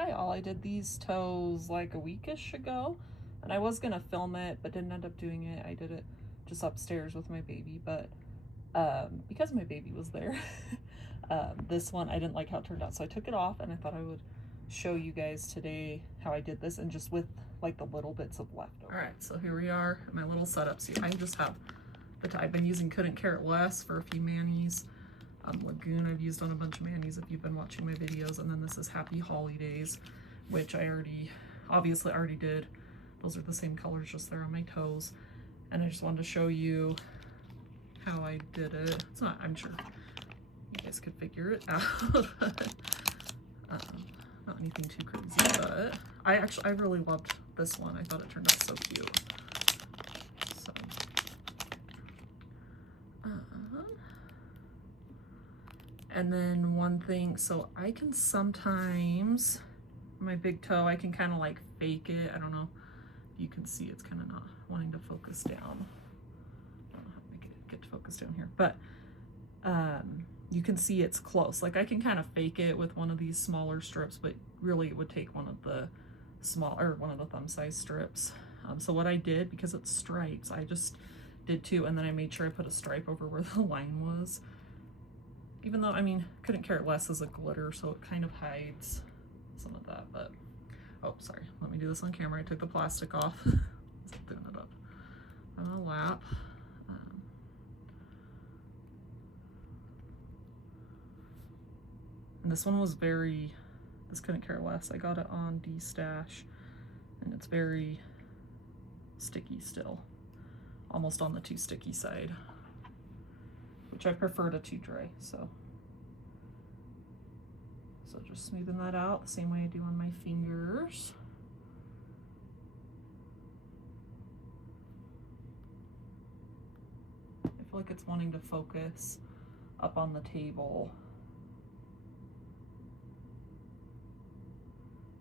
Hi all, I did these toes like a weekish ago, and I was gonna film it, but didn't end up doing it. I did it just upstairs with my baby, but because my baby was there, this one, I didn't like how it turned out, so I took it off, and I thought I would show you guys today how I did this, and just with like the little bits of leftover. All right, so here we are, my little setup. See, I just have, I've been using Couldn't Care Less for a few manis. Lagoon I've used on a bunch of manis if you've been watching my videos, and then this is Happy Holidays, which I obviously already did. Those are the same colors, just there on my toes, and I just wanted to show you how I did it. It's not, I'm sure you guys could figure it out. Not anything too crazy, but I really loved this one. I thought it turned out so cute. So and then one thing, so I can sometimes, my big toe, I can kind of like fake it. I don't know if you can see, it's kind of not wanting to focus down. I don't know how to make it get to focus down here, but you can see it's close. Like I can kind of fake it with one of these smaller strips, but really it would take one of the thumb size strips. So what I did, because it's stripes, I just did two, and then I made sure I put a stripe over where the line was. Even though, I mean, Couldn't Care Less is a glitter, so it kind of hides some of that, but, oh, sorry, let me do this on camera. I took the plastic off. I'm doing it up on a lap. And this one was this Couldn't Care Less. I got it on D-Stash, and it's very sticky still, almost on the too sticky side, which I prefer to too dry, so just smoothing that out the same way I do on my fingers. I feel like it's wanting to focus up on the table.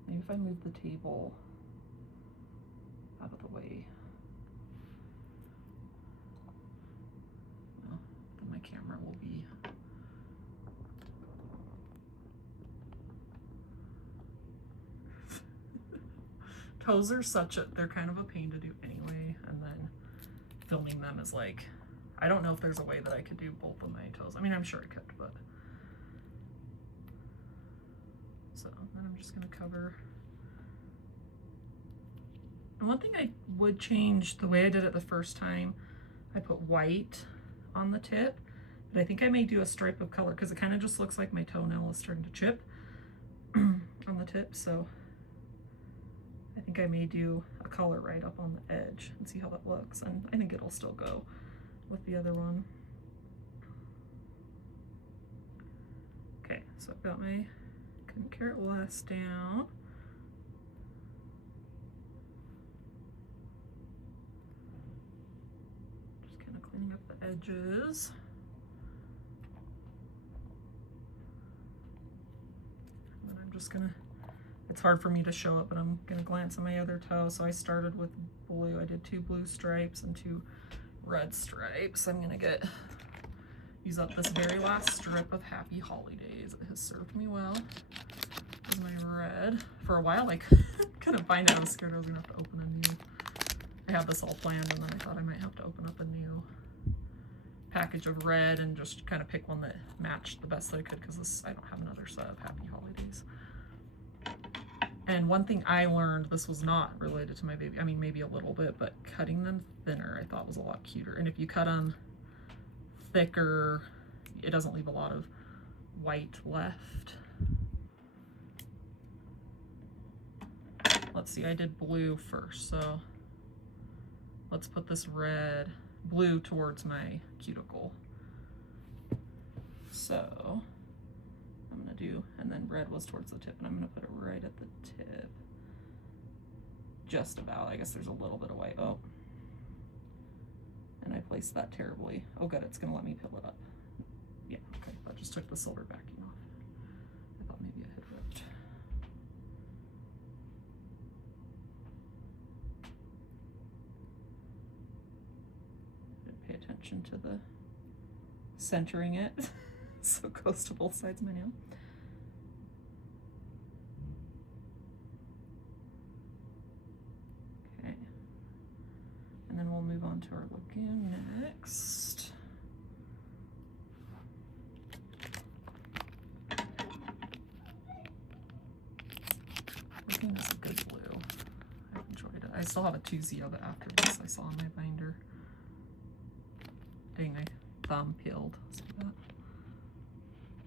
Maybe if I move the table out of the way. Well, then my camera will be. Toes are they're kind of a pain to do anyway, and then filming them is like, I don't know if there's a way that I could do both of my toes. I mean, I'm sure I could, but. So then I'm just gonna cover. And one thing I would change, the way I did it the first time, I put white on the tip, but I think I may do a stripe of color because it kind of just looks like my toenail is starting to chip on the tip, so I think I may do a color right up on the edge and see how that looks, and I think it'll still go with the other one. Okay, so I've got my Couldn't Care Less down. Just kind of cleaning up the edges. And then I'm just gonna, it's hard for me to show it, but I'm gonna glance at my other toe. So I started with blue. I did 2 blue stripes and 2 red stripes. I'm gonna use up this very last strip of Happy Holidays. It has served me well. This is my red. For a while, I couldn't find it. I was scared I was gonna have to open a new. I had this all planned, and then I thought I might have to open up a new package of red and just kind of pick one that matched the best that I could, because I don't have another set of Happy Holidays. And one thing I learned, this was not related to my baby, I mean maybe a little bit, but cutting them thinner I thought was a lot cuter. And if you cut them thicker, it doesn't leave a lot of white left. Let's see, I did blue first, so let's put this blue towards my cuticle. So I'm gonna do, and then red was towards the tip, and I'm gonna put it right at the tip. Just about, I guess there's a little bit of white. Oh, and I placed that terribly. Oh good, it's gonna let me peel it up. Yeah, okay, that just took the silver backing off. I thought maybe I had ripped. Pay attention to the centering it so it goes to both sides of my nail. on to our lagoon next. Lagoon is a good blue. I've enjoyed it. I still have a 2Z of it after this I saw in my binder. Dang, my thumb peeled. See that?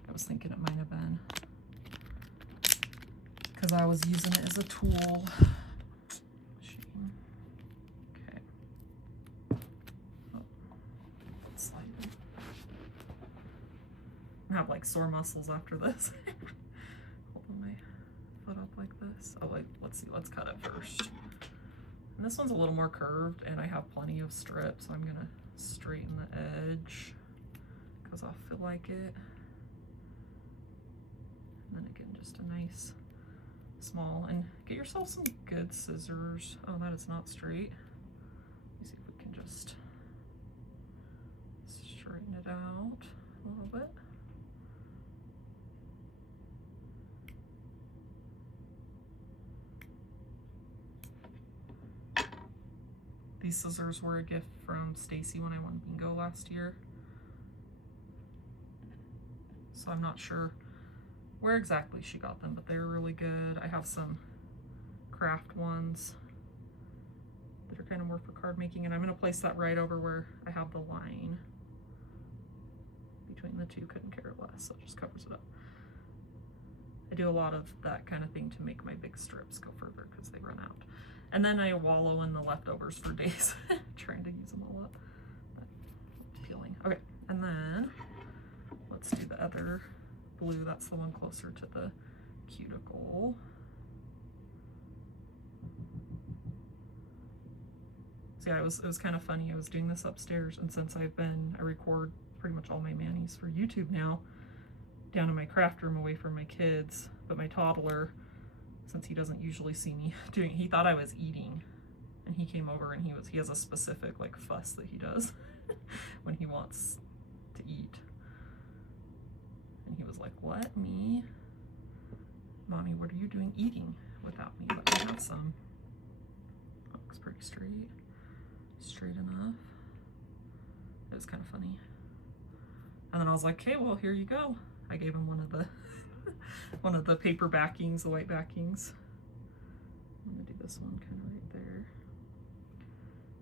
I was thinking it might have been because I was using it as a tool. Shame. Okay. Oh, sliding. I have like sore muscles after this. Holding my foot up like this. Oh wait, let's see. Let's cut it first. And this one's a little more curved, and I have plenty of strips, so I'm gonna straighten the edge because I feel like it. And then again, just a nice small, and get yourself some good scissors. Oh, that is not straight. Let me see if we can just straighten it out a little bit. These scissors were a gift from Stacy when I won bingo last year. So I'm not sure where exactly she got them, but they're really good. I have some craft ones that are kind of more for card making, and I'm gonna place that right over where I have the line between the two. Couldn't care less, so it just covers it up. I do a lot of that kind of thing to make my big strips go further because they run out. And then I wallow in the leftovers for days trying to use them all up. But peeling. Okay, and then let's do the other blue. That's the one closer to the cuticle. So yeah, it was kind of funny. I was doing this upstairs, and since I record pretty much all my manis for YouTube now down in my craft room away from my kids, but my toddler, since he doesn't usually see me doing it, he thought I was eating, and he came over and he has a specific like fuss that he does when he wants to eat. And he was like, "What, me? Mommy, what are you doing eating without me? Let me have some." That looks pretty straight enough. It was kind of funny. And then I was like, "Okay, well, here you go." I gave him one of the one of the paper backings, the white backings. I'm gonna do this one kind of right there.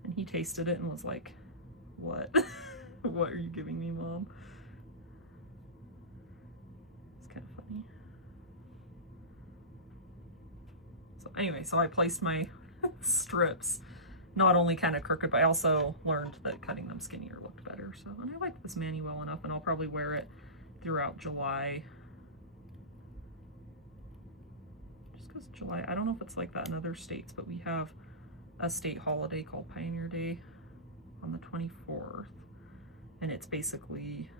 And he tasted it and was like, "What? What are you giving me, Mom?" It's kind of funny. So anyway, so I placed my strips not only kind of crooked, but I also learned that cutting them skinnier looked better. So, and I like this mani well enough, and I'll probably wear it throughout July. Just because July, I don't know if it's like that in other states, but we have a state holiday called Pioneer Day on the 24th. And it's basically,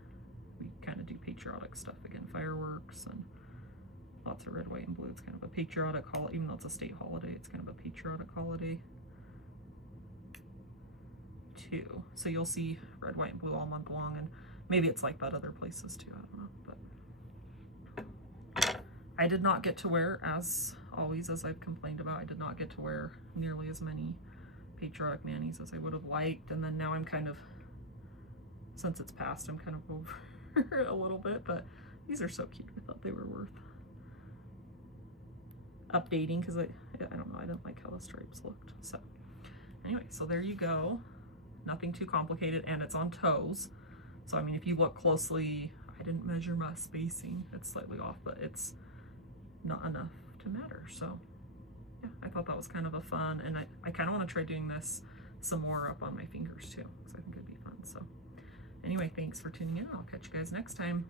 we kind of do patriotic stuff again, fireworks and lots of red, white, and blue. It's kind of a patriotic holiday, even though it's a state holiday, it's kind of a patriotic holiday too. So you'll see red, white, and blue all month long, and maybe it's like that other places too, I don't know. But I did not get to wear, as always, as I've complained about, I did not get to wear nearly as many patriotic manis as I would have liked, and then now I'm kind of, since it's passed, I'm kind of over it a little bit, but these are so cute. I thought they were worth updating because I don't know, I didn't like how the stripes looked. So anyway, so there you go. Nothing too complicated, and it's on toes. So I mean, if you look closely, I didn't measure my spacing. It's slightly off, but it's not enough to matter. So yeah, I thought that was kind of a fun, and I kind of want to try doing this some more up on my fingers too, because I think it'd be fun. So anyway, thanks for tuning in. I'll catch you guys next time.